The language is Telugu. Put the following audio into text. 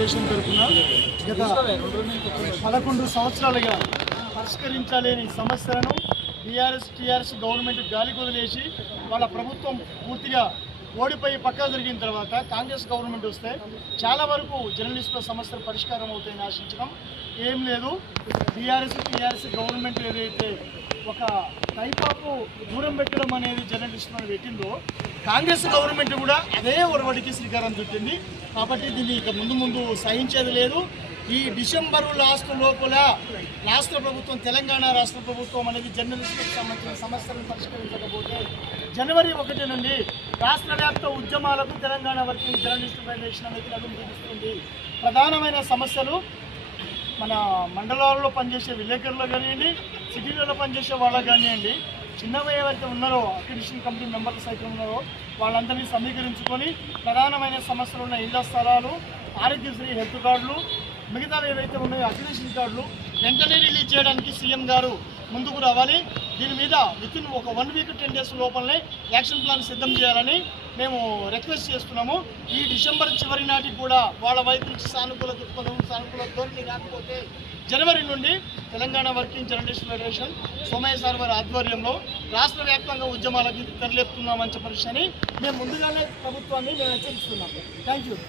తెలుగుదేశం తరఫున గత పదకొండు సంవత్సరాలుగా పరిష్కరించలేని సమస్యలను బీఆర్ఎస్ టీఆర్ఎస్ గవర్నమెంట్ గాలి వదిలేసి వాళ్ళ ప్రభుత్వం పూర్తిగా ఓడిపోయి పక్కా జరిగిన తర్వాత కాంగ్రెస్ గవర్నమెంట్ వస్తే చాలా వరకు జర్నలిస్టుల సమస్యలు పరిష్కారం అవుతాయని ఆశించడం ఏం లేదు బీఆర్ఎస్ టీఆర్ఎస్ గవర్నమెంట్ ఏదైతే ఒక టైపాపు దూరం పెట్టడం అనేది జర్నలిస్టులను పెట్టిందో కాంగ్రెస్ గవర్నమెంట్ కూడా అదే ఒరవడికి శ్రీకారం చుట్టింది కాబట్టి దీన్ని ఇక ముందు ముందు సహించేది లేదు ఈ డిసెంబర్ లాస్ట్ లోపల రాష్ట్ర ప్రభుత్వం తెలంగాణ రాష్ట్ర ప్రభుత్వం అనేది జర్నలిస్టులకు సంబంధించిన సమస్యలను పరిష్కరించకపోతే జనవరి ఒకటి నుండి రాష్ట్ర వ్యాప్త ఉద్యమాలకు తెలంగాణ వర్కింగ్ జర్నలిస్ట్ ఫెడరేషన్ అనేది అనుమతిస్తుంది ప్రధానమైన సమస్యలు మన మండలాల్లో పనిచేసే విలేకరులు కానివ్వండి సిటీలలో పనిచేసే వాళ్ళు కానివ్వండి చిన్నవి ఏవైతే ఉన్నారో అక్రిడిషన్ కమిటీ మెంబర్లు సైతం ఉన్నారో వాళ్ళందరినీ సమీకరించుకొని ప్రధానమైన సమస్యలు ఉన్న ఇళ్ల స్థలాలు ఆరోగ్యశ్రీ హెల్త్ కార్డులు మిగతావి ఏవైతే ఉన్నాయో అక్రిడిషన్ కార్డులు వెంటనే రిలీజ్ చేయడానికి సీఎం గారు ముందుకు రావాలి దీని మీద విత్ ఇన్ ఒక వన్ వీక్ టెన్ డేస్ లోపలనే యాక్షన్ ప్లాన్ సిద్ధం చేయాలని మేము రిక్వెస్ట్ చేస్తున్నాము ఈ డిసెంబర్ చివరి నాటికి కూడా వాళ్ళ వైపు నుంచి సానుకూల దృక్పథం సానుకూల ధోరణి కాకపోతే జనవరి నుండి Telangana working journalist federation Somaiah sir వారి ఆధ్వర్యంలో రాష్ట్ర వ్యాప్తంగా ఉద్యమాలకి తెరలేపుతున్నామని చెప్పని మేము ముందుగానే ప్రభుత్వాన్ని మేము హెచ్చరిస్తున్నాము థ్యాంక్